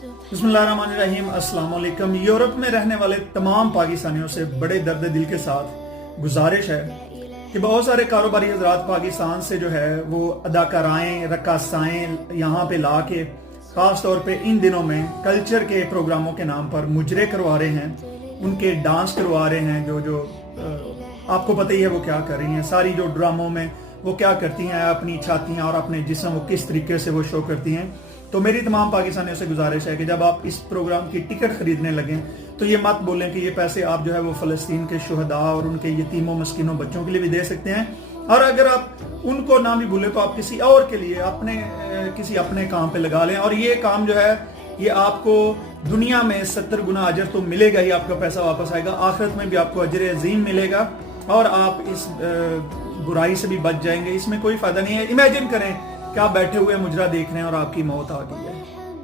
बिस्मिल्लाहिर्रहमानिर्रहीम। अस्सलाम वालेकुम। यूरोप में रहने वाले तमाम पाकिस्तानियों से बड़े दर्द दिल के साथ गुजारिश है कि बहुत सारे कारोबारी हजरात पाकिस्तान से जो है वो अदाकाराएँ रक्कासाएँ यहाँ पे ला के ख़ास तौर पे इन दिनों में कल्चर के प्रोग्रामों के नाम पर मुजरे करवा रहे हैं, उनके डांस करवा रहे हैं। जो आपको पता ही है वो क्या कर रही हैं। सारी जो ड्रामों में वो क्या करती हैं, अपनी छातियाँ और अपने जिस्म वो किस तरीके से वो शो करती हैं। तो मेरी तमाम पाकिस्तानियों से गुजारिश है कि जब आप इस प्रोग्राम की टिकट खरीदने लगें तो ये मत बोलें कि ये पैसे आप जो है वो फ़लस्तीन के शुहदा और उनके यतीमों मस्किनों बच्चों के लिए भी दे सकते हैं, और अगर आप उनको ना भी भूलें तो आप किसी और के लिए किसी अपने काम पे लगा लें। और ये काम जो है ये आपको दुनिया में 70 गुना अजर तो मिलेगा ही, आपका पैसा वापस आएगा, आखिरत में भी आपको अजर अजीम मिलेगा और आप इस बुराई से भी बच जाएंगे। इसमें कोई फायदा नहीं है। इमेजिन करें कि आप बैठे हुए मुजरा देख रहे हैं और आपकी मौत आ गई है।